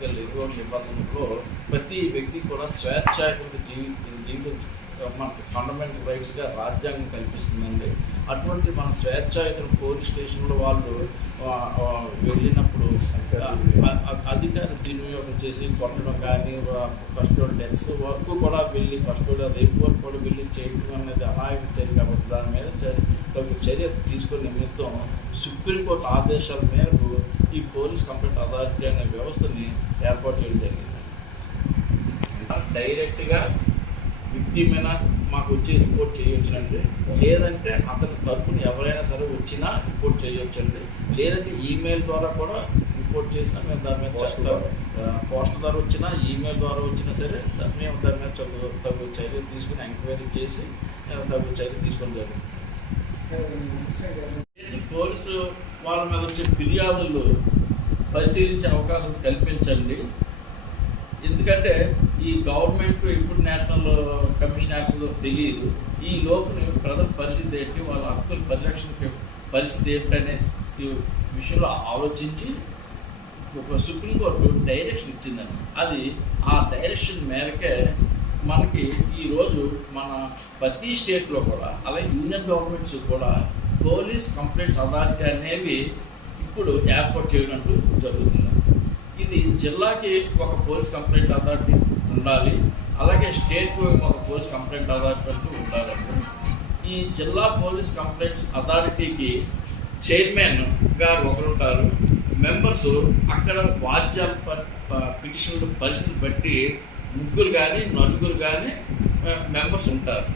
Article ఇరవై నిబంధనలో ప్రతి వ్యక్తి కూడా స్వేచ్ఛాయుత జీవి జీవితం మనకి ఫండమెంటల్ రైట్స్గా రాజ్యాంగం కల్పిస్తుందండి. అటువంటి మన స్వేచ్ఛాయుత పోలీస్ స్టేషన్లో వాళ్ళు వెళ్ళినప్పుడు అధికారి దుర్వినియోగం చేసి కొట్టడం కానీ కస్టోడ్ డెత్స్ వరకు కూడా వెళ్ళి కస్టోడ్ రేపు వరకు కూడా వెళ్ళి చేయడం అనేది అనాయక చర్య కాబట్టి దాని మీద చర్య తగు చర్య తీసుకునే నిమిత్తం సుప్రీంకోర్టు ఆదేశాల మేరకు ఈ పోలీస్ కంప్లైంట్ అథారిటీ అనే వ్యవస్థని ఏర్పాటు చేయడం జరిగింది. డైరెక్ట్గా అయినా మాకు వచ్చి రిపోర్ట్ చేయొచ్చునండి లేదంటే అతని తరపున ఎవరైనా సరే వచ్చినా రిపోర్ట్ చేయొచ్చండి. లేదంటే ఈమెయిల్ ద్వారా కూడా రిపోర్ట్ చేసినా మేము దాని మీద Post చేస్తాం పోస్ట్ ద్వారా వచ్చినా ఈమెయిల్ ద్వారా వచ్చినా సరే మేము దాని మీద తగు తగు చర్య తీసుకుని ఎంక్వైరీ చేసి తగు చర్య తీసుకోవడం జరుగుతుంది. చేసి పోలీసు వాళ్ళ మీద వచ్చే ఫిర్యాదులు పరిశీలించే అవకాశం కల్పించండి. ఎందుకంటే ఈ గవర్నమెంట్ ఇప్పుడు నేషనల్ కమిషన్ యాక్ట్లో తెలియదు. ఈ లోపుని ప్రజల పరిస్థితి ఏంటి? వాళ్ళ హక్కుల పరిరక్షణ పరిస్థితి ఏంటనే విషయంలో ఆలోచించి ఒక సుప్రీంకోర్టు డైరెక్షన్ ఇచ్చిందండి అది ఆ డైరెక్షన్ మేరకే మనకి ఈరోజు మన ప్రతి స్టేట్లో కూడా అలాగే యూనియన్ గవర్నమెంట్స్ కూడా పోలీస్ కంప్లైంట్స్ అథారిటీ అనేవి ఇప్పుడు ఏర్పాటు చేయడం జరుగుతుంది. జిల్లాకి ఒక పోలీస్ కంప్లైంట్ అథారిటీ ఉండాలి అలాగే స్టేట్కి ఒక పోలీస్ కంప్లైంట్ అథారిటీ అంటూ ఉండాలండి ఈ జిల్లా పోలీస్ కంప్లైంట్స్ అథారిటీకి చైర్మన్ గారు ఒకరు ఉంటారు. మెంబర్స్ అక్కడ వాద్యాల పిటిషన్ల పరిస్థితి బట్టి ముగ్గురు కానీ నలుగురు కానీ మెంబర్స్ ఉంటారు.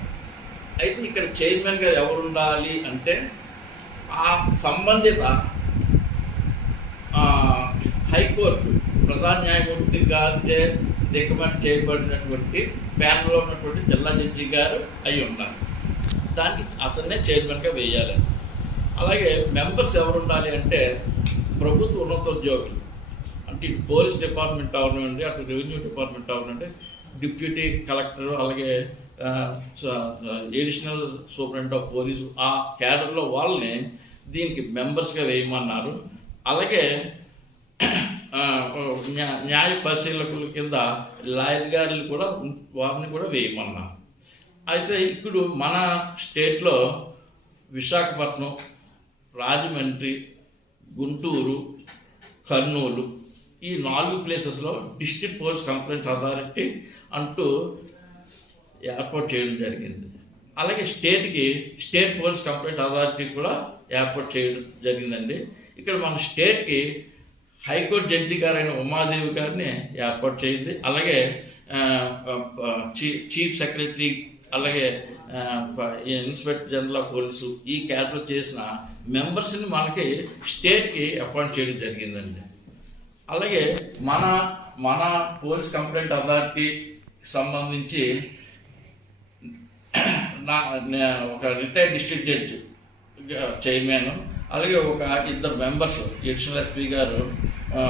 అయితే ఇక్కడ చైర్మన్ గారు ఎవరు ఉండాలి అంటే ఆ సంబంధిత హైకోర్టు ప్రధాన న్యాయమూర్తి గారిచే రికమెండ్ చేయబడినటువంటి ప్యానల్లో ఉన్నటువంటి జిల్లా జడ్జి గారు అయి ఉన్నారు. దానికి అతన్నే చైర్మన్గా వేయాలి. అలాగే మెంబర్స్ ఎవరు ఉండాలి అంటే ప్రభుత్వ ఉన్నతోద్యోగులు. అంటే ఇటు పోలీస్ డిపార్ట్మెంట్ అవనండి అటు రెవెన్యూ డిపార్ట్మెంట్ అవనండి డిప్యూటీ కలెక్టర్ అలాగే ఎడిషనల్ సూపరింటెండెంట్ ఆఫ్ పోలీసు ఆ క్యాడర్లో వాళ్ళని దీనికి మెంబర్స్గా వేయమన్నారు. అలాగే న్యాయ పరిశీలకుల కింద లాయర్ గారులు కూడా వారిని కూడా వేయమన్నా అయితే ఇప్పుడు మన స్టేట్లో విశాఖపట్నం రాజమండ్రి గుంటూరు కర్నూలు ఈ నాలుగు ప్లేసెస్లో డిస్ట్రిక్ట్ పోలీస్ కంప్లైంట్ అథారిటీ అంటూ ఏర్పాటు చేయడం జరిగింది. అలాగే స్టేట్కి స్టేట్ పోలీస్ కంప్లైంట్ అథారిటీ కూడా ఏర్పాటు చేయడం జరిగిందండి. ఇక్కడ మన స్టేట్కి హైకోర్టు జడ్జి గారైన ఉమాదేవి గారిని ఏర్పాటు చేయింది. అలాగే చీ- చీఫ్ సెక్రటరీ అలాగే ఇన్స్పెక్టర్ జనరల్ ఆఫ్ పోలీసు ఈ క్యాడర్ చేసిన మెంబర్స్ని మనకి స్టేట్కి అపాయింట్ చేయడం జరిగిందండి. అలాగే మన మన పోలీస్ కంప్లైంట్ అథారిటీ సంబంధించి నా ఒక రిటైర్డ్ డిస్ట్రిక్ట్ జడ్జి చైర్మన్ అలాగే ఒక ఇద్దరు మెంబర్స్ ఎడిషనల్ ఎస్పీ గారు ఆ,